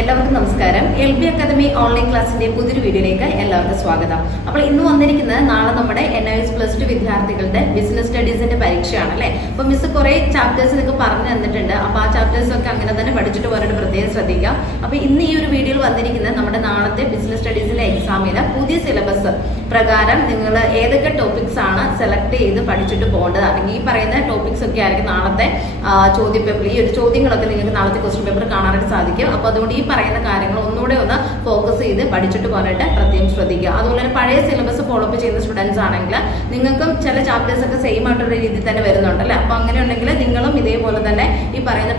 എല്ലാവർക്കും നമസ്കാരം. L B academy online ക്ലാസ്സിന്റെ പുതിയൊരു വീഡിയോയിലേക്ക് എല്ലാവർക്കും സ്വാഗതം. അപ്പോൾ ഇന്ന് വന്നിരിക്കുന്നത് നാളെ നമ്മുടെ N I S plus two വിദ്യാർത്ഥികളുടെ ബിസിനസ് സ്റ്റഡീസിന്റെ പരീക്ഷയാണ് അല്ലേ? അപ്പൊ മിസ് കുറെ ചാപ്റ്റേഴ്സ് നിങ്ങൾക്ക് പറഞ്ഞു തന്നിട്ടുണ്ട്. അപ്പൊ ആ ചാപ്റ്റേഴ്സ് ഒക്കെ അങ്ങനെ തന്നെ പഠിച്ചിട്ട് പോരായിട്ട് പ്രത്യേകം ശ്രദ്ധിക്കാം. അപ്പൊ ഇന്ന് ഈ ഒരു വീഡിയോയിൽ വന്നിരിക്കുന്നത് നമ്മുടെ നാളത്തെ ബിസിനസ് സ്റ്റഡീസിലെ എക്സാമിന് പുതിയ സിലബസ് പ്രകാരം നിങ്ങൾ ഏതൊക്കെ ടോപ്പിക്സ് ആണ് സെലക്ട് ചെയ്ത് പഠിച്ചിട്ട് പോകേണ്ടത്? അല്ലെങ്കിൽ ഈ പറയുന്ന ടോപ്പിക്സ് ഒക്കെ ആയിരിക്കും നാളത്തെ ചോദ്യ പേപ്പർ ഈ ഒരു ചോദ്യങ്ങളൊക്കെ നിങ്ങൾക്ക് നാളത്തെ ക്വസ്റ്റ്യൻ പേപ്പർ കാണാനായിട്ട് സാധിക്കും. അപ്പോൾ അതുകൊണ്ട് ഈ പറയുന്ന കാര്യങ്ങൾ ഒന്നുകൂടെ ഒന്ന് ഫോക്കസ് ചെയ്ത് പഠിച്ചിട്ട് പോകാനായിട്ട് പ്രത്യേകം ശ്രദ്ധിക്കുക. അതുപോലെ തന്നെ പഴയ സിലബസ് ഫോളോ അപ്പ് ചെയ്യുന്ന സ്റ്റുഡൻസ് ആണെങ്കിൽ നിങ്ങൾക്കും ചില ചാപ്റ്റേഴ്സ് ഒക്കെ സെയിം ആയിട്ടുള്ള രീതിയിൽ തന്നെ വരുന്നുണ്ടല്ലേ അപ്പോൾ അങ്ങനെ ഉണ്ടെങ്കിൽ നിങ്ങളും ഇതേപോലെ തന്നെ ഈ പറയുന്ന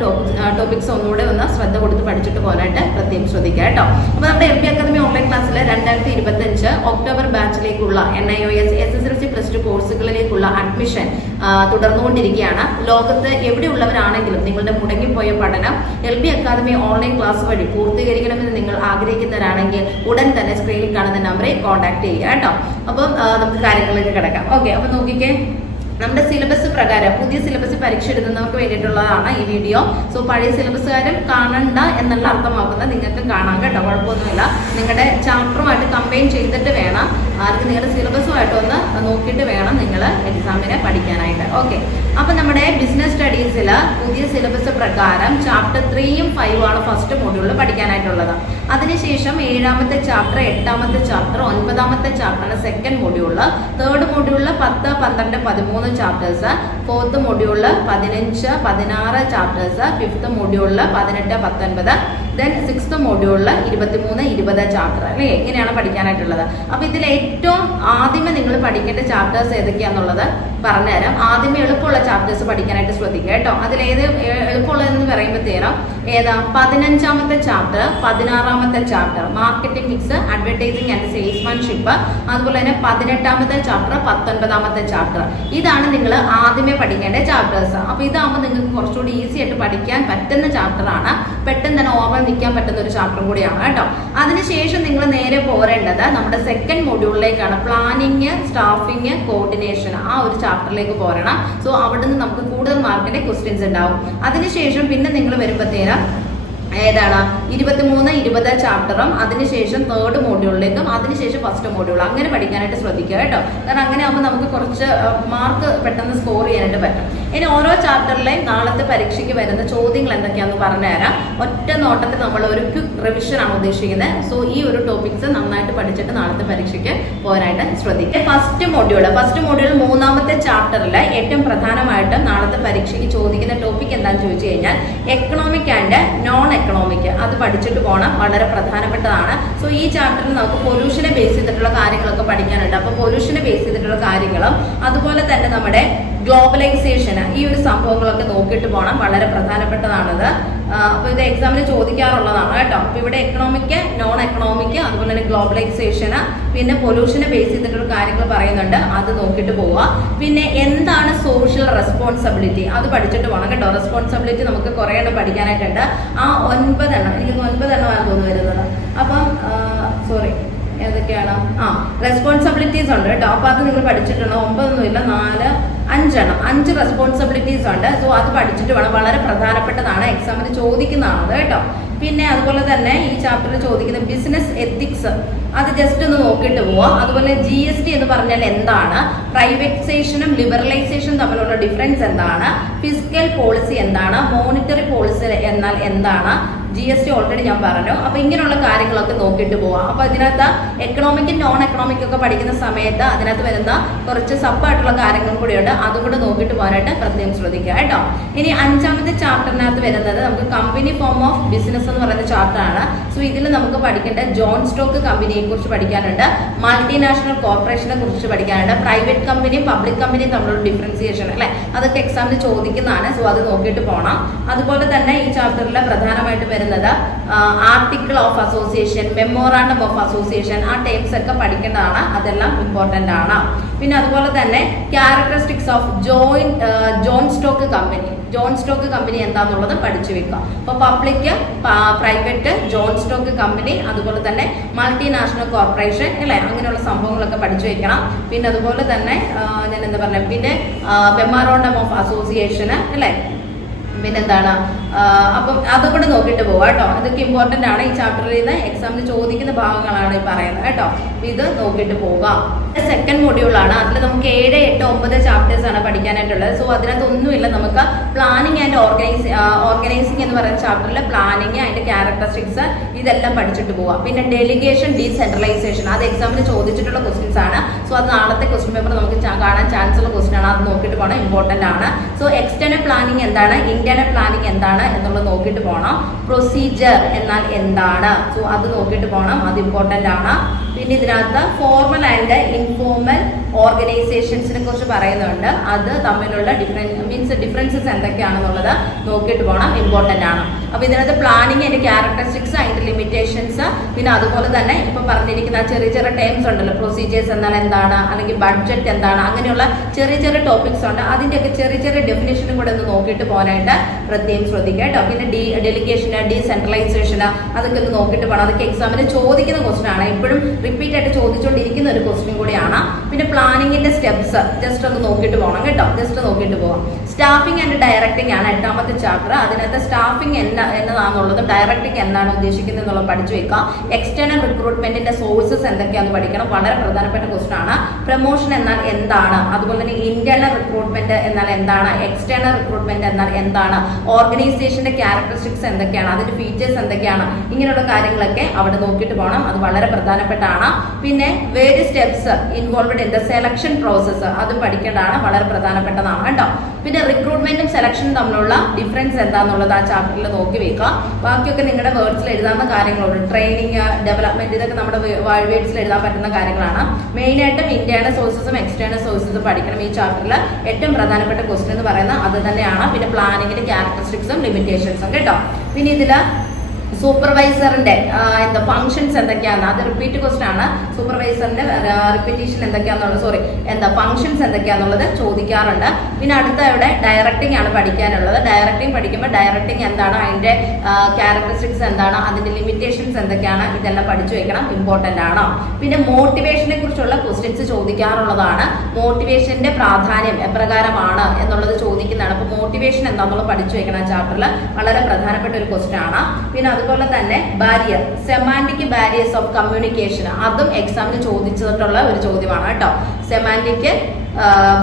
ടോപ്പിക്സ് ഒന്നുകൂടെ ഒന്ന് ശ്രദ്ധ കൊടുത്ത് പഠിച്ചിട്ട് പോകാനായിട്ട് പ്രത്യേകം ശ്രദ്ധിക്കുക കേട്ടോ. അപ്പോൾ നമ്മുടെ എൽ പി അക്കാദമി ഓൺലൈൻ ക്ലാസ്സിൽ രണ്ടായിരത്തി ഇരുപത്തഞ്ച് October ബാച്ചിലേക്കുള്ള N I O S S S L C plus two കോഴ്സുകളിലേക്കുള്ള admission തുടർന്നുകൊണ്ടിരിക്കുകയാണ്. ലോകത്ത് എവിടെയുള്ളവരാണെങ്കിലും നിങ്ങളുടെ മുടങ്ങിപ്പോയ പഠനം L B academy online class വഴി പൂർത്തീകരിക്കണമെന്ന് നിങ്ങൾ ആഗ്രഹിക്കുന്നവരാണെങ്കിൽ ഉടൻ തന്നെ സ്ക്രീനിൽ കാണുന്ന നമ്പറിൽ കോൺടാക്ട് ചെയ്യുക കേട്ടോ. അപ്പം നമുക്ക് കാര്യങ്ങളിലേക്ക് കിടക്കാം. ഓക്കെ അപ്പം നോക്കിക്കേ. നമ്മുടെ സിലബസ് പ്രകാരം പുതിയ സിലബസ് പരീക്ഷ എഴുതുന്നവർക്ക് വേണ്ടിയിട്ടുള്ളതാണ് ഈ വീഡിയോ സോ പഴയ സിലബസുകാരും കാണണ്ട എന്നുള്ള അർത്ഥമാക്കുന്നത് നിങ്ങൾക്ക് കാണാം കേട്ടോ. കുഴപ്പമൊന്നുമില്ല. നിങ്ങളുടെ ചാപ്റ്ററുമായിട്ട് കമ്പൈൻ ചെയ്തിട്ട് വേണം. ആർക്ക് നിങ്ങളുടെ സിലബസുമായിട്ട് ഒന്ന് നോക്കിയിട്ട് വേണം നിങ്ങൾ എക്സാമിനെ പഠിക്കാനായിട്ട്. ഓക്കെ അപ്പൊ നമ്മുടെ ബിസിനസ് സ്റ്റഡീസിൽ പുതിയ സിലബസ് പ്രകാരം ചാപ്റ്റർ ത്രീയും ഫൈവും ആണ് ഫസ്റ്റ് മോഡ്യൂളിൽ പഠിക്കാനായിട്ടുള്ളത്. അതിനുശേഷം ഏഴാമത്തെ ചാപ്റ്റർ എട്ടാമത്തെ ചാപ്റ്റർ ഒൻപതാമത്തെ ചാപ്റ്ററാണ് സെക്കൻഡ് മോഡ്യൂളിൽ തേർഡ് മോഡ്യൂളിൽ പത്ത് പന്ത്രണ്ട് പതിമൂന്ന് ചാപ്റ്റേഴ്സ് ഫോർത്ത് മോഡ്യൂളിൽ പതിനഞ്ച് പതിനാറ് ചാപ്റ്റേഴ്സ് ഫിഫ്ത്ത് മോഡ്യൂളിൽ പതിനെട്ട് പത്തൊൻപത്. ദെൻ സിക്സ്ത് മോഡ്യൂളിൽ ഇരുപത്തിമൂന്ന് ഇരുപത് ചാപ്റ്റർ അല്ലേ? ഇങ്ങനെയാണ് പഠിക്കാനായിട്ടുള്ളത്. അപ്പൊ ഇതിൽ ഏറ്റവും ആദ്യമേ നിങ്ങൾ പഠിക്കേണ്ട ചാപ്റ്റേഴ്സ് ഏതൊക്കെയാണെന്നുള്ളത് പറഞ്ഞുതരാം. ആദ്യമേ എളുപ്പമുള്ള ചാപ്റ്റേഴ്സ് പഠിക്കാനായിട്ട് ശ്രദ്ധിക്കുക കേട്ടോ. അതിൽ ഏത് എളുപ്പമുള്ളതെന്ന് പറയുമ്പോഴത്തേനും ഏതാ? പതിനഞ്ചാമത്തെ ചാപ്റ്റർ പതിനാറാമത്തെ chapter marketing mix advertising and salesmanship അതുപോലെ തന്നെ പതിനെട്ടാമത്തെ ചാപ്റ്റർ പത്തൊൻപതാമത്തെ ചാപ്റ്റർ ഇതാണ് നിങ്ങൾ ആദ്യമേ പഠിക്കേണ്ട ചാപ്റ്റേഴ്സ് അപ്പൊ ഇതാകുമ്പോൾ നിങ്ങൾക്ക് കുറച്ചുകൂടി ഈസി ആയിട്ട് പഠിക്കാൻ പറ്റുന്ന ചാപ്റ്റർ ആണ്. പെട്ടെന്ന് തന്നെ ഓർമ്മ നിൽക്കാൻ പറ്റുന്ന ഒരു ചാപ്റ്റർ കൂടിയാണ് കേട്ടോ. അതിനുശേഷം നിങ്ങൾ നേരെ പോരേണ്ടത് നമ്മുടെ സെക്കൻഡ് മൊഡ്യൂളിലേക്കാണ് പ്ലാനിങ് സ്റ്റാഫിങ് കോർഡിനേഷൻ ആ ഒരു ചാപ്റ്ററിലേക്ക് പോരണം. സോ അവിടുന്ന് നമുക്ക് കൂടുതൽ മാർക്കിന്റെ ക്വസ്റ്റ്യൻസ് ഉണ്ടാവും. അതിനുശേഷം പിന്നെ നിങ്ങൾ വരുമ്പോഴത്തേനും ഏതാണ്? ഇരുപത്തിമൂന്ന് ഇരുപത് ചാപ്റ്ററും അതിനുശേഷം തേർഡ് മോഡ്യൂളിലേക്കും അതിനുശേഷം ഫസ്റ്റ് മോഡ്യൂൾ അങ്ങനെ പഠിക്കാനായിട്ട് ശ്രദ്ധിക്കുക കേട്ടോ. കാരണം അങ്ങനെ ആകുമ്പോൾ നമുക്ക് കുറച്ച് മാർക്ക് പെട്ടെന്ന് സ്കോർ ചെയ്യാനായിട്ട് പറ്റും. ഇനി ഓരോ ചാപ്റ്ററിലെയും നാളത്തെ പരീക്ഷയ്ക്ക് വരുന്ന ചോദ്യങ്ങൾ എന്തൊക്കെയാണെന്ന് പറഞ്ഞുതരാം. ഒറ്റ നോട്ടത്തിൽ നമ്മൾ ഒരു ക്വിക്ക് റിവിഷൻ ആണ് ഉദ്ദേശിക്കുന്നത്. സോ ഈ ഒരു ടോപ്പിക്സ് നന്നായിട്ട് പഠിച്ചിട്ട് നാളത്തെ പരീക്ഷയ്ക്ക് പോകാനായിട്ട് ശ്രദ്ധിക്കുക. ഫസ്റ്റ് മോഡ്യൂൾ ഫസ്റ്റ് മോഡ്യൂൾ മൂന്നാമത്തെ ചാപ്റ്ററിൽ ഏറ്റവും പ്രധാനമായിട്ടും നാളത്തെ പരീക്ഷയ്ക്ക് ചോദിക്കുന്ന ടോപ്പിക് എന്താണെന്ന് ചോദിച്ചു കഴിഞ്ഞാൽ എക്കണോമിക് ആൻഡ് നോൺ എക്കണോമിക് അത് പഠിച്ചിട്ട് പോകണം വളരെ പ്രധാനപ്പെട്ടതാണ്. സോ ഈ ചാപ്റ്ററിൽ നമുക്ക് പൊല്യൂഷനെ ബേസ് ചെയ്തിട്ടുള്ള കാര്യങ്ങളൊക്കെ പഠിക്കാനുണ്ട്. അപ്പോൾ പൊല്യൂഷനെ ബേസ് ചെയ്തിട്ടുള്ള കാര്യങ്ങളും അതുപോലെ തന്നെ നമ്മുടെ ഗ്ലോബലൈസേഷൻ ഈ ഒരു സംഭവങ്ങളൊക്കെ നോക്കിയിട്ട് പോകണം വളരെ പ്രധാനപ്പെട്ടതാണത്. അപ്പോൾ ഇത് എക്സാമിന് ചോദിക്കാറുള്ളതാണ് കേട്ടോ. അപ്പോൾ ഇവിടെ എക്കണോമിക്ക് നോൺ എക്കണോമിക്ക് അതുപോലെ തന്നെ ഗ്ലോബലൈസേഷന് പിന്നെ പൊല്യൂഷനെ ബേസ് ചെയ്തിട്ടുള്ള കാര്യങ്ങൾ പറയുന്നുണ്ട്. അത് നോക്കിയിട്ട് പോവുക പിന്നെ എന്താണ് സോഷ്യൽ റെസ്പോൺസിബിലിറ്റി അത് പഠിച്ചിട്ട് പോകണം കേട്ടോ. റെസ്പോൺസിബിലിറ്റി നമുക്ക് കുറേ എണ്ണം പഠിക്കാനായിട്ടുണ്ട്. ആ ഒൻപതെണ്ണം എനിക്ക് ഒൻപതെണ്ണമാണ് തോന്നുന്നു വരുന്നത്. അപ്പം ഏതൊക്കെയാണ് ആ റെസ്പോൺസിബിലിറ്റീസ് ഉണ്ട്. കേട്ടോ അപ്പൊ അത് നിങ്ങൾ പഠിച്ചിട്ടുണ്ടോ? ഒമ്പതൊന്നുമില്ല നാല് അഞ്ചെണ്ണം. അഞ്ച് റെസ്പോൺസിബിലിറ്റീസ് ഉണ്ട്. സോ അത് പഠിച്ചിട്ട് വേണം. വളരെ പ്രധാനപ്പെട്ടതാണ്. എക്സാമിന് ചോദിക്കുന്നതാണ് കേട്ടോ. പിന്നെ അതുപോലെ തന്നെ ഈ ചാപ്റ്ററിൽ ചോദിക്കുന്ന ബിസിനസ് എത്തിക്സ് അത് ജസ്റ്റ് ഒന്ന് നോക്കിയിട്ട് പോവാം. അതുപോലെ ജി എസ് ടി എന്ന് പറഞ്ഞാൽ എന്താണ്? പ്രൈവറ്റൈസേഷനും ലിബറലൈസേഷനും തമ്മിലുള്ള ഡിഫറൻസ് എന്താണ്? ഫിസിക്കൽ പോളിസി എന്താണ്? മോണിറ്ററി പോളിസി എന്നാൽ എന്താണ്? ജി എസ് ടി ഓൾറെഡി ഞാൻ പറഞ്ഞു. അപ്പൊ ഇങ്ങനെയുള്ള കാര്യങ്ങളൊക്കെ നോക്കിയിട്ട് പോവാം. അപ്പൊ അതിനകത്ത് എക്കണോമിക്കും നോൺ എക്കണോമിക് ഒക്കെ പഠിക്കുന്ന സമയത്ത് അതിനകത്ത് വരുന്ന കുറച്ച് സപ്പായിട്ടുള്ള കാര്യങ്ങളും കൂടിയുണ്ട്. അതും കൂടെ നോക്കിയിട്ട് പോകാനായിട്ട് പ്രത്യേകം ശ്രദ്ധിക്കുക കേട്ടോ. ഇനി അഞ്ചാമത്തെ ചാപ്റ്ററിനകത്ത് വരുന്നത് നമുക്ക് കമ്പനി ഫോം ഓഫ് ബിസിനസ് എന്ന് പറയുന്ന ചാപ്റ്റർ ആണ് സോ ഇതിൽ നമുക്ക് പഠിക്കേണ്ട ജോൺ സ്റ്റോക്ക് കമ്പനിയെ കുറിച്ച് പഠിക്കാനുണ്ട്. മൾട്ടിനാഷണൽ കോർപ്പറേഷനെ കുറിച്ച് പഠിക്കാനുണ്ട്. പ്രൈവറ്റ് കമ്പനിയും പബ്ലിക് കമ്പനിയും തമ്മിലുള്ള ഡിഫറൻസിയേഷൻ അല്ലെ? അതൊക്കെ എക്സാമിന് ചോദിക്കുന്നതാണ്. സോ അത് നോക്കിയിട്ട് പോകണം അതുപോലെ തന്നെ ഈ ചാപ്റ്ററിൽ പ്രധാനമായിട്ട് വരുന്നത് article of association memorandum of association ആ ടേംസ് ഒക്കെ പഠിക്കേണ്ടതാണ്. അതെല്ലാം ഇമ്പോർട്ടന്റ് ആണ്. പിന്നെ അതുപോലെ തന്നെ characteristics of joint joint stock company joint stock company എന്താന്നുള്ളത് പഠിച്ചു വെക്കുക. അപ്പൊ public private joint stock company അതുപോലെ തന്നെ മൾട്ടിനാഷണൽ കോർപ്പറേഷൻ അല്ലെ? അങ്ങനെയുള്ള സംഭവങ്ങളൊക്കെ പഠിച്ചു വെക്കണം. പിന്നെ അതുപോലെ തന്നെ ഞാൻ എന്താ പറഞ്ഞ? പിന്നെ മെമ്മോറാണ്ടം ഓഫ് അസോസിയേഷന് അല്ലെ? പിന്നെന്താണ്? അപ്പം അതും കൂടെ നോക്കിയിട്ട് പോവാം കേട്ടോ. ഇതൊക്കെ ഇമ്പോർട്ടന്റ് ആണ്. ഈ ചാപ്റ്ററിൽ നിന്ന് എക്സാമിന് ചോദിക്കുന്ന ഭാഗങ്ങളാണ് ഈ പറയുന്നത് കേട്ടോ. ഇത് നോക്കിയിട്ട് പോകാം സെക്കൻഡ് മൊഡ്യൂളാണ് അതിൽ നമുക്ക് ഏഴ് എട്ട് ഒമ്പത് ചാപ്റ്റേഴ്സ് ആണ് പഠിക്കാനായിട്ടുള്ളത്. സോ അതിനകത്ത് ഒന്നുമില്ല നമുക്ക് പ്ലാനിങ് ആൻഡ് ഓർഗനൈസ് ഓർഗനൈസിങ് എന്ന് പറയുന്ന ചാപ്റ്ററിൽ പ്ലാനിങ് അതിന്റെ ക്യാരക്ടറിസ്റ്റിക്സ് ഇതെല്ലാം പഠിച്ചിട്ട് പോവാം. പിന്നെ ഡെലിഗേഷൻ ഡീസെൻട്രലൈസേഷൻ അത് എക്സാമിന് ചോദിച്ചിട്ടുള്ള ക്വസ്റ്റ്യൻസ് ആണ്. സോ അത് നാളത്തെ ക്വസ്റ്റ്യൻ പേപ്പർ നമുക്ക് കാണാൻ ചാൻസ് ഉള്ള ക്വസ്റ്റ്യൻ ആണ്. അത് നോക്കിയിട്ട് പോകണം ഇമ്പോർട്ടന്റ് ആണ്. സോ എക്സ്റ്റേണൽ പ്ലാനിങ് എന്താണ്? ഇന്റേണൽ പ്ലാനിങ് എന്താണ്? എന്നുള്ളത് നോക്കിയിട്ട് പോകണം പ്രൊസീജിയർ എന്നാൽ എന്താണ്? സോ അത് നോക്കിയിട്ട് പോകണം അത് ഇമ്പോർട്ടന്റ് ആണ്. പിന്നെ ഇതിനകത്ത് ഫോർമൽ ആൻഡ് ഇൻഫോർമൽ ഓർഗനൈസേഷൻസിനെ കുറിച്ച് പറയുന്നുണ്ട്. അത് തമ്മിലുള്ള ഡിഫറൻസ് മീൻസ് ഡിഫറൻസസ് എന്തൊക്കെയാണെന്നുള്ളത് നോക്കിയിട്ട് പോകണം ഇമ്പോർട്ടന്റ് ആണ്. അപ്പൊ ഇതിനകത്ത് പ്ലാനിങ് അതിന്റെ ക്യാരക്ടറിസ്റ്റിക്സ് അതിന്റെ ലിമിറ്റേഷൻസ് പിന്നെ അതുപോലെ തന്നെ ഇപ്പൊ പറഞ്ഞിരിക്കുന്ന ചെറിയ ചെറിയ ടേംസ് ഉണ്ടല്ലോ. പ്രൊസീജിയേഴ്സ് എന്നാൽ എന്താണ് അല്ലെങ്കിൽ ബഡ്ജറ്റ് എന്താണ് അങ്ങനെയുള്ള ചെറിയ ചെറിയ ടോപ്പിക്സ് ഉണ്ട്. അതിന്റെയൊക്കെ ചെറിയ ചെറിയ ഡെഫിനേഷനും കൂടെ ഒന്ന് നോക്കിയിട്ട് പോകാനായിട്ട് പ്രത്യേകം ശ്രദ്ധിക്കുക കേട്ടോ. പിന്നെ ഡി ഡെലിഗേഷന് ഡീസെൻട്രലൈസേഷന് അതൊക്കെ ഒന്ന് നോക്കിയിട്ട് പോകണം അതൊക്കെ എക്സാമിന് ചോദിക്കുന്ന ക്വസ്റ്റൻ ആണ്. എപ്പോഴും റിപ്പീറ്റ് ആയിട്ട് ചോദിച്ചുകൊണ്ടിരിക്കുന്ന ഒരു ക്വസ്റ്റ്യൻ കൂടിയാണ്. പിന്നെ പ്ലാനിങ്ങിന്റെ സ്റ്റെപ്സ് ജസ്റ്റ് ഒന്ന് നോക്കിയിട്ട് പോകണം കേട്ടോ. ജസ്റ്റ് നോക്കിയിട്ട് പോകാം സ്റ്റാഫിംഗ് ആൻഡ് ഡയറക്ടിംഗ് ആണ് എട്ടാമത്തെ ചാപ്റ്റർ അതിനകത്ത് സ്റ്റാഫിംഗ് എന്ന എന്നതാണെന്നുള്ളത് ഡയറക്ടിംഗ് എന്താണ് ഉദ്ദേശിക്കുന്നത് എന്നുള്ളത് പഠിച്ചു വെക്കാം. എക്സ്റ്റേണൽ റിക്രൂട്ട്മെന്റിന്റെ സോഴ്സസ് എന്തൊക്കെയാണെന്ന് പഠിക്കണം. വളരെ പ്രധാനപ്പെട്ട ക്വസ്റ്റൻ ആണ്. പ്രൊമോഷൻ എന്നാൽ എന്താണ്? അതുപോലെ തന്നെ ഇന്റേണൽ റിക്രൂട്ട്മെന്റ് എന്നാൽ എന്താണ്? എക്സ്റ്റേണൽ റിക്രൂട്ട്മെന്റ് എന്നാൽ എന്താണ്? ഓർഗനൈസേഷന്റെ ക്യാരക്ടറിസ്റ്റിക്സ് എന്തൊക്കെയാണ്? അതിന്റെ ഫീച്ചേഴ്സ് എന്തൊക്കെയാണ്? ഇങ്ങനെയുള്ള കാര്യങ്ങളൊക്കെ അവിടെ നോക്കിയിട്ട് പോകണം അത് വളരെ പ്രധാനപ്പെട്ടാണ്. പിന്നെ very steps involved in the selection process അത് പഠിക്കേണ്ടതാണ്. വളരെ പ്രധാനപ്പെട്ടതാണ് കേട്ടോ. പിന്നെ റിക്രൂട്ട്മെന്റും സെലക്ഷനും തമ്മിലുള്ള ഡിഫറൻസ് എന്താണെന്നുള്ളത് ആ ചാപ്റ്ററിൽ നോക്കി വെക്കുക. ബാക്കിയൊക്കെ നിങ്ങളുടെ വേർഡ്സിൽ എഴുതാവുന്ന കാര്യങ്ങളുണ്ട്. ട്രെയിനിങ് ഡെവലപ്മെന്റ് ഇതൊക്കെ നമ്മുടെ വേർഡ്സിൽ എഴുതാൻ പറ്റുന്ന കാര്യങ്ങളാണ്. മെയിൻ ആയിട്ടും ഇന്റേണൽ സോഴ്സസും എക്സ്റ്റേണൽ സോഴ്സസും പഠിക്കണം ഈ ചാപ്റ്ററിൽ ഏറ്റവും പ്രധാനപ്പെട്ട ക്വസ്റ്റൻ എന്ന് പറയുന്നത് അത് തന്നെയാണ്. പിന്നെ പ്ലാനിങ്ങിന്റെ ക്യാരക്ടറിസ്റ്റിക്സും ലിമിറ്റേഷൻസും കേട്ടോ. പിന്നെ ഇതിൽ സൂപ്പർവൈസറിന്റെ എന്താ ഫങ്ഷൻസ് എന്തൊക്കെയാണ്? അത് റിപ്പീറ്റ് ക്വസ്റ്റൻ ആണ്. സൂപ്പർവൈസറിന്റെ റിപ്പീറ്റേഷൻ എന്തൊക്കെയാണെന്നുള്ളത് സോറി എന്താ ഫങ്ഷൻസ് എന്തൊക്കെയാണെന്നുള്ളത് ചോദിക്കാറുണ്ട്. പിന്നെ അടുത്ത ഇവിടെ ഡയറക്ടിംഗ് ആണ് പഠിക്കാനുള്ളത്. ഡയറക്ടിംഗ് പഠിക്കുമ്പോൾ ഡയറക്ടിംഗ് എന്താണ്? അതിന്റെ ക്യാരക്ടറിസ്റ്റിക്സ് എന്താണ്? അതിന്റെ ലിമിറ്റേഷൻസ് എന്തൊക്കെയാണ്? ഇതെല്ലാം പഠിച്ചു വെക്കണം. ഇമ്പോർട്ടന്റ് ആണ്? പിന്നെ മോട്ടിവേഷനെ കുറിച്ചുള്ള ക്വസ്റ്റ്യൻസ് ചോദിക്കാറുള്ളതാണ്. മോട്ടിവേഷന്റെ പ്രാധാന്യം എപ്രകാരമാണ് എന്നുള്ളത് ചോദിക്കുന്നതാണ്. അപ്പോൾ മോട്ടിവേഷൻ എന്താണെന്നുള്ളത് പഠിച്ചു വെക്കണം ചാപ്റ്ററിൽ വളരെ പ്രധാനപ്പെട്ട ഒരു ക്വസ്റ്റൻ ആണ്. പിന്നെ അതുപോലെ തന്നെ barrier semantic barriers of communication അതും എക്സാമിന് ചോദിച്ചിട്ടുള്ള ഒരു ചോദ്യമാണ് കേട്ടോ. സെമാന്റിക്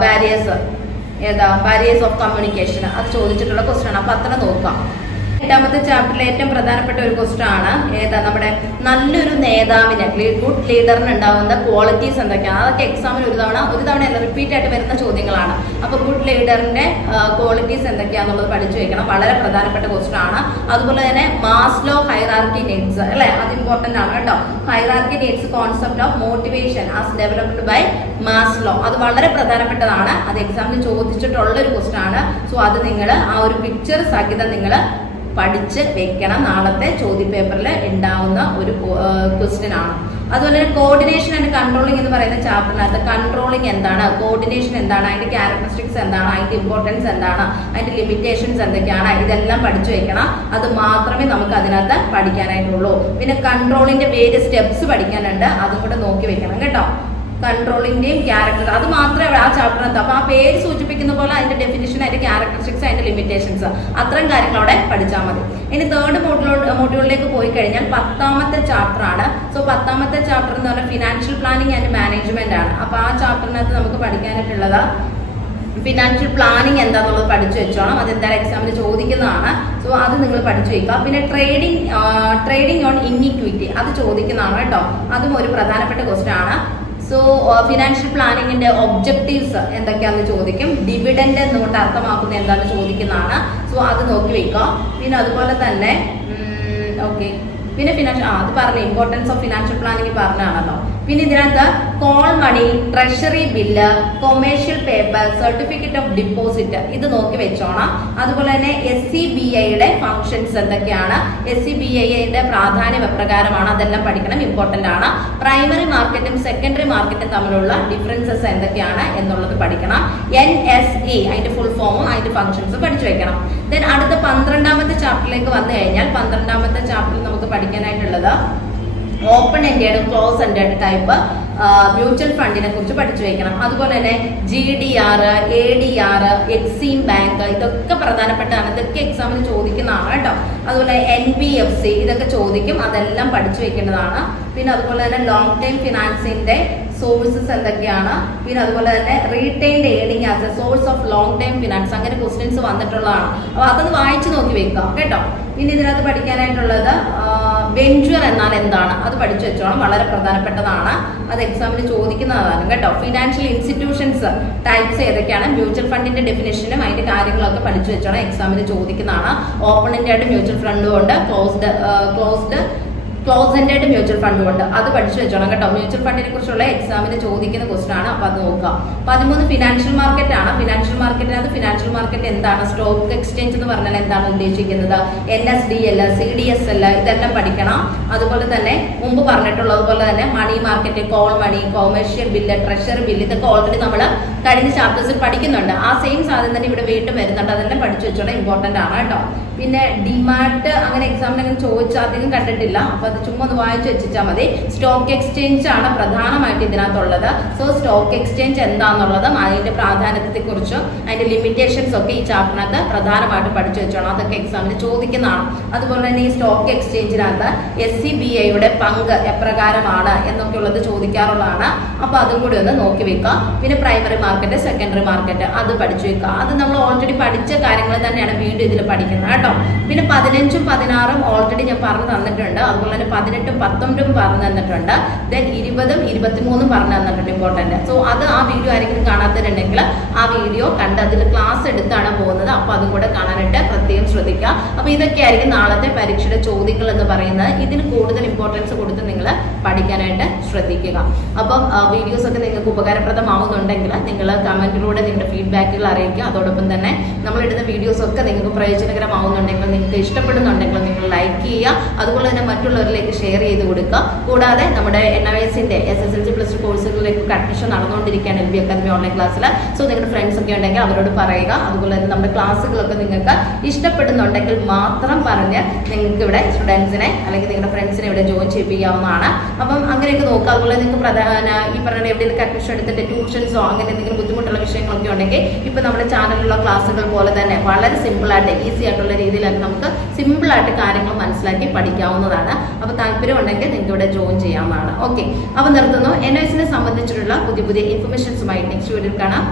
ബാരിയേഴ്സ് ഏതാ? ബാരിയേഴ്സ് ഓഫ് കമ്മ്യൂണിക്കേഷൻ അത് ചോദിച്ചിട്ടുള്ള ക്വസ്റ്റ്യൻ ആണ്. അപ്പൊ അത്ര നോക്കാം. എട്ടാമത്തെ ചാപ്റ്ററിലെ ഏറ്റവും പ്രധാനപ്പെട്ട ഒരു ക്വസ്റ്റൻ ആണ്. ഏതാ നമ്മുടെ നല്ലൊരു നേതാവിന് ഗുഡ് ലീഡറിന് ഉണ്ടാവുന്ന ക്വാളിറ്റീസ് എന്തൊക്കെയാണ്? അതൊക്കെ എക്സാമിന് ഒരു തവണ ഒരു തവണ അല്ല റിപ്പീറ്റ് ആയിട്ട് വരുന്ന ചോദ്യങ്ങളാണ്. അപ്പൊ ഗുഡ് ലീഡറിന്റെ ക്വാളിറ്റീസ് എന്തൊക്കെയാണെന്നുള്ളത് പഠിച്ചു വെക്കണം. വളരെ പ്രധാനപ്പെട്ട ക്വസ്റ്റൻ ആണ്. അതുപോലെ തന്നെ മാസ്ലോ ഹൈറാർക്കി നീഡ്സ് അല്ലെ? അത് ഇമ്പോർട്ടന്റ് ആണ് കേട്ടോ. Hierarchy needs concept of motivation as developed by Maslow അത് വളരെ പ്രധാനപ്പെട്ടതാണ്. അത് എക്സാമിന് ചോദിച്ചിട്ടുള്ള ഒരു ക്വസ്റ്റൻ ആണ്. സോ അത് നിങ്ങൾ ആ ഒരു പിക്ചർ സഹിതം നിങ്ങൾ പഠിച്ച് വെക്കണം. നാളത്തെ ചോദ്യപേപ്പറിൽ ഉണ്ടാവുന്ന ഒരു ക്വസ്റ്റ്യൻ ആണ്. അതുപോലെ തന്നെ കോർഡിനേഷൻ ആൻഡ് കൺട്രോളിംഗ് എന്ന് പറയുന്ന ചാപ്റ്ററിനകത്ത് കൺട്രോളിംഗ് എന്താണ്? കോർഡിനേഷൻ എന്താണ്? അതിന്റെ ക്യാരക്ടറിസ്റ്റിക്സ് എന്താണ്? അതിന്റെ ഇമ്പോർട്ടൻസ് എന്താണ്? അതിന്റെ ലിമിറ്റേഷൻസ് എന്തൊക്കെയാണ്? ഇതെല്ലാം പഠിച്ചു വെക്കണം. അത് മാത്രമേ നമുക്ക് അതിനകത്ത് പഠിക്കാനായിട്ടുള്ളൂ. പിന്നെ കൺട്രോളിന്റെ വേരിയസ് സ്റ്റെപ്സ് പഠിക്കാനുണ്ട്. അതും കൂടെ നോക്കി വെക്കണം കേട്ടോ. കൺട്രോളിന്റെയും ക്യാരക്ടർ അത് മാത്രമേ ആ ചാപ്റ്ററിനകത്ത് അപ്പൊ ആ പേര് സൂചിപ്പിക്കുന്ന പോലെ അതിന്റെ ഡെഫിനിഷൻ അതിന്റെ ക്യാരക്ടറിസ്റ്റിക്സ് അതിന്റെ ലിമിറ്റേഷൻസ് അത്രയും കാര്യങ്ങൾ അവിടെ പഠിച്ചാൽ മതി. ഇനി തേർഡ് മോഡ്യൂളിലേക്ക് പോയി കഴിഞ്ഞാൽ പത്താമത്തെ ചാപ്റ്റർ ആണ്. സോ പത്താമത്തെ ചാപ്റ്റർ എന്ന് പറഞ്ഞാൽ ഫിനാൻഷ്യൽ പ്ലാനിങ് ആൻഡ് മാനേജ്മെന്റ് ആണ്. അപ്പൊ ആ ചാപ്റ്ററിനകത്ത് നമുക്ക് പഠിക്കാനായിട്ടുള്ളത് ഫിനാൻഷ്യൽ പ്ലാനിങ് എന്താണെന്നുള്ളത് പഠിച്ചു വെച്ചോണം. അത് എന്തായാലും എക്സാമിന് ചോദിക്കുന്നതാണ്. സോ അത് നിങ്ങൾ പഠിച്ചു വയ്ക്കുക പിന്നെ ട്രേഡിംഗ് ട്രേഡിംഗ് ഓൺ ഇന്നിക്വിറ്റി അത് ചോദിക്കുന്നതാണ് കേട്ടോ. അതും ഒരു പ്രധാനപ്പെട്ട ക്വസ്റ്റൻ ആണ്. സോ ഫിനാൻഷ്യൽ പ്ലാനിങ്ങിന്റെ ഒബ്ജക്റ്റീവ്സ് എന്തൊക്കെയാണെന്ന് ചോദിക്കും. ഡിവിഡൻഡ് എന്നുകൊണ്ട് അർത്ഥമാക്കുന്നത് എന്താണെന്ന് ചോദിക്കുന്നതാണ്. സോ അത് നോക്കി വെക്കാം പിന്നെ അതുപോലെ തന്നെ ഓക്കെ പിന്നെ ഫിനാൻഷ്യൽ അത് പറഞ്ഞു ഇമ്പോർട്ടൻസ് ഓഫ് ഫിനാൻഷ്യൽ പ്ലാനിങ് പറഞ്ഞാണല്ലോ പിന്നെ ഇതിനകത്ത് call money treasury bill commercial paper certificate of deposit ഇത് നോക്കി വെച്ചോണം. അതുപോലെ തന്നെ എസ് സി ബി ഐയുടെ ഫംഗ്ഷൻസ് എന്തൊക്കെയാണ്? എസ് സി ബി ഐയുടെ പ്രാധാന്യം എപ്രകാരമാണ്? അതെല്ലാം പഠിക്കണം ഇമ്പോർട്ടന്റ് ആണ്. പ്രൈമറി മാർക്കറ്റും സെക്കൻഡറി മാർക്കറ്റും തമ്മിലുള്ള ഡിഫറൻസസ് എന്തൊക്കെയാണ് എന്നുള്ളത് പഠിക്കണം. എൻ എസ് ഇ അതിന്റെ ഫുൾ ഫോമും അതിന്റെ ഫംഗ്ഷൻസും പഠിച്ചു വെക്കണം. ദെൻ അടുത്ത പന്ത്രണ്ടാമത്തെ ചാപ്റ്ററിലേക്ക് വന്നു കഴിഞ്ഞാൽ പന്ത്രണ്ടാമത്തെ ചാപ്റ്ററിൽ നമുക്ക് പഠിക്കാനായിട്ടുള്ളത് open ended close ended type mutual ഫണ്ടിനെ കുറിച്ച് പഠിച്ചു വെക്കണം. അതുപോലെ തന്നെ G D R A D R EXIM bank ഇതൊക്കെ പ്രധാനപ്പെട്ടാണ്. ഇതൊക്കെ എക്സാമിന് ചോദിക്കുന്നതാണ് കേട്ടോ അതുപോലെ എൻ ബി എഫ് സി ഇതൊക്കെ ചോദിക്കും. അതെല്ലാം പഠിച്ചു വെക്കേണ്ടതാണ്. പിന്നെ അതുപോലെ തന്നെ ലോങ് ടൈം ഫിനാൻസിന്റെ സോഴ്സസ് എന്തൊക്കെയാണ്? പിന്നെ അതുപോലെ തന്നെ retained earning as a source of long time finance അങ്ങനെ ക്വസ്റ്റ്യൻസ് വന്നിട്ടുള്ളതാണ്. അപ്പൊ അതൊന്ന് വായിച്ചു നോക്കി വെക്കാം കേട്ടോ? ഇനി ഇതിനകത്ത് പഠിക്കാനായിട്ടുള്ളത് വെഞ്ചർ എന്നാൽ എന്താണ്? അത് പഠിച്ചു വെച്ചോണം. വളരെ പ്രധാനപ്പെട്ടതാണ്. അത് എക്സാമിന് ചോദിക്കുന്നതാണ് കേട്ടോ? ഫിനാൻഷ്യൽ ഇൻസ്റ്റിറ്റ്യൂഷൻസ് ടൈപ്സ് ഏതൊക്കെയാണ്? മ്യൂച്വൽ ഫണ്ടിന്റെ ഡെഫിനേഷനും അതിന്റെ കാര്യങ്ങളൊക്കെ പഠിച്ചു വെച്ചോണം. എക്സാമിന് ചോദിക്കുന്നതാണ്. ഓപ്പണിന്റെ ആയിട്ട് മ്യൂച്വൽ ഫണ്ടും ഉണ്ട്. Closed closed close ended mutual ഫണ്ടും ഉണ്ട്. അത് പഠിച്ചു വെച്ചോണം കേട്ടോ. മ്യൂച്വൽ ഫണ്ടിനെ കുറിച്ചുള്ള എക്സാമിന് ചോദിക്കുന്ന ക്വസ്റ്റൻ ആണ്. അപ്പൊ അത് നോക്കാം. പതിമൂന്ന് ഫിനാൻഷ്യൽ മാർക്കറ്റ് ആണ്. ഫിനാൻഷ്യൽ മാർക്കറ്റിനകത്ത് ഫിനാൻഷ്യൽ മാർക്കറ്റ് എന്താണ്? സ്റ്റോക്ക് എക്സ്ചേഞ്ച് എന്ന് പറഞ്ഞാൽ എന്താണ് ഉദ്ദേശിക്കുന്നത്? N S D L C D S L ഇതെല്ലാം പഠിക്കണം. അതുപോലെ തന്നെ മുമ്പ് പറഞ്ഞിട്ടുള്ളത് പോലെ തന്നെ money market call money commercial bill treasury bill ഇതൊക്കെ ഓൾറെഡി നമ്മൾ കഴിഞ്ഞ ചാപ്റ്റേഴ്സിൽ പഠിക്കുന്നുണ്ട്. ആ സെയിം സാധനം തന്നെ ഇവിടെ വീണ്ടും വരുന്നുണ്ട്. അതെല്ലാം പഠിച്ചു വെച്ചോണം. ഇമ്പോർട്ടന്റ് ആണ് കേട്ടോ. പിന്നെ ഡിമാർട്ട് അങ്ങനെ എക്സാമിന് അങ്ങനെ ചോദിച്ചാൽ അധികം കണ്ടിട്ടില്ല. അപ്പൊ അത് ചുമ്മാ ഒന്ന് വായിച്ചു വെച്ചാൽ മതി. സ്റ്റോക്ക് എക്സ്ചേഞ്ച് ആണ് പ്രധാനമായിട്ട് ഇതിനകത്തുള്ളത്. സോ സ്റ്റോക്ക് എക്സ്ചേഞ്ച് എന്താണെന്നുള്ളതും പ്രാധാന്യത്തെ കുറിച്ചും അതിന്റെ ലിമിറ്റേഷൻസ് ഒക്കെ ഈ ചാപ്റ്ററിനകത്ത് പ്രധാനമായിട്ടും പഠിച്ചു വെച്ചോണം. അതൊക്കെ എക്സാമിന് ചോദിക്കുന്നതാണ്. അതുപോലെ തന്നെ ഈ സ്റ്റോക്ക് എക്സ്ചേഞ്ചിനകത്ത് എസ് സി ബി ഐയുടെ പങ്ക് എപ്രകാരമാണ് എന്നൊക്കെ ഉള്ളത് ചോദിക്കാറുള്ളതാണ്. അപ്പൊ അതും കൂടി ഒന്ന് നോക്കി വെക്കുക പിന്നെ പ്രൈമറി മാർക്കറ്റ് സെക്കൻഡറി മാർക്കറ്റ് അത് പഠിച്ചു വെക്കുക അത് നമ്മൾ ഓൾറെഡി പഠിച്ച കാര്യങ്ങൾ തന്നെയാണ് വീണ്ടും ഇതിൽ പഠിക്കുന്നത് കേട്ടോ. പിന്നെ പതിനഞ്ചും പതിനാറും ഓൾറെഡി ഞാൻ പറഞ്ഞു തന്നിട്ടുണ്ട്. അതുപോലെ തന്നെ പതിനെട്ടും പത്തൊമ്പതും പറഞ്ഞു തന്നിട്ടുണ്ട്. ദെൻ ഇരുപതും ഇരുപത്തിമൂന്നും പറഞ്ഞു തന്നിട്ടുണ്ട് ഇമ്പോർട്ടന്റ് സോ അത് ആ വീഡിയോ ആരെങ്കിലും കാണാത്തവരുണ്ടെങ്കിൽ ആ വീഡിയോ കണ്ട് അതിൽ ക്ലാസ് എടുത്താണ് പോകുന്നത്. അപ്പോൾ അതും കൂടെ കാണാനായിട്ട് പ്രത്യേകം ശ്രദ്ധിക്കുക. അപ്പോൾ ഇതൊക്കെ ആയിരിക്കും നാളത്തെ പരീക്ഷയുടെ ചോദ്യങ്ങൾ എന്ന് പറയുന്നത്. ഇതിന് കൂടുതൽ ഇമ്പോർട്ടൻസ് കൊടുത്ത് നിങ്ങൾ പഠിക്കാനായിട്ട് ശ്രദ്ധിക്കുക. അപ്പം വീഡിയോസ് ഒക്കെ നിങ്ങൾക്ക് ഉപകാരപ്രദമാവുന്നുണ്ടെങ്കിൽ നിങ്ങൾ കമന്റിലൂടെ നിങ്ങളുടെ ഫീഡ്ബാക്കുകൾ അറിയിക്കുക. അതോടൊപ്പം തന്നെ നമ്മളിടുന്ന വീഡിയോസ് ഒക്കെ നിങ്ങൾക്ക് പ്രയോജനകരമാവുന്നുണ്ടെങ്കിൽ നിങ്ങൾക്ക് ഇഷ്ടപ്പെടുന്നുണ്ടെങ്കിൽ നിങ്ങൾ ലൈക്ക് ചെയ്യുക. അതുപോലെ തന്നെ മറ്റുള്ളവരിലേക്ക് ഷെയർ ചെയ്ത് കൊടുക്കുക. കൂടാതെ നമ്മുടെ എൻ ഐ എസിന്റെ S S L C plus two കോഴ്സുകളിലേക്ക് അഡ്മിഷൻ നടന്നുകൊണ്ടിരിക്കുകയാണ് എൽ ബി അക്കാദമി ഓൺലൈൻ ക്ലാസ്സിൽ സോ നിങ്ങളുടെ ഫ്രണ്ട്സ് ഒക്കെ ഉണ്ടെങ്കിൽ അവരോട് പറയുക. അതുപോലെ തന്നെ നമ്മുടെ ക്ലാസ്സുകളൊക്കെ നിങ്ങൾക്ക് ഇഷ്ടപ്പെടുന്നുണ്ടെങ്കിൽ മാത്രം പറഞ്ഞ് നിങ്ങൾക്ക് ഇവിടെ സ്റ്റുഡൻസിനെ അല്ലെങ്കിൽ നിങ്ങളുടെ ഫ്രണ്ട്സിനെ ഇവിടെ ജോയിൻ ചെയ്യിപ്പിക്കാവുന്നതാണ്. അപ്പം അങ്ങനെയൊക്കെ നോക്കുക. അതുപോലെ നിങ്ങൾക്ക് പ്രധാന ഈ പറഞ്ഞ എവിടെയെങ്കിലും അഡ്മിഷൻ എടുത്തിട്ട് ട്യൂഷൻസോ അങ്ങനെ എന്തെങ്കിലും ബുദ്ധിമുട്ടുള്ള വിഷയങ്ങളൊക്കെ ഉണ്ടെങ്കിൽ ഇപ്പൊ നമ്മുടെ ചാനലിലുള്ള ക്ലാസ്സുകൾ പോലെ തന്നെ വളരെ സിമ്പിൾ ആയിട്ട് ഈസി ആയിട്ടുള്ള രീതിയിൽ നമുക്ക് സിമ്പിളായിട്ട് കാര്യങ്ങൾ മനസ്സിലാക്കി പഠിക്കാവുന്നതാണ്. അപ്പൊ താല്പര്യം ഉണ്ടെങ്കിൽ നിങ്ങൾക്ക് ഇവിടെ ജോയിൻ ചെയ്യാവുന്നതാണ്. ഓക്കെ അപ്പൊ നിർത്തുന്നു. എൻ എസിനെ സംബന്ധിച്ചിട്ടുള്ള പുതിയ പുതിയ ഇൻഫർമേഷൻസുമായി നെക്സ്റ്റ് വീഡിയോ കാണാം.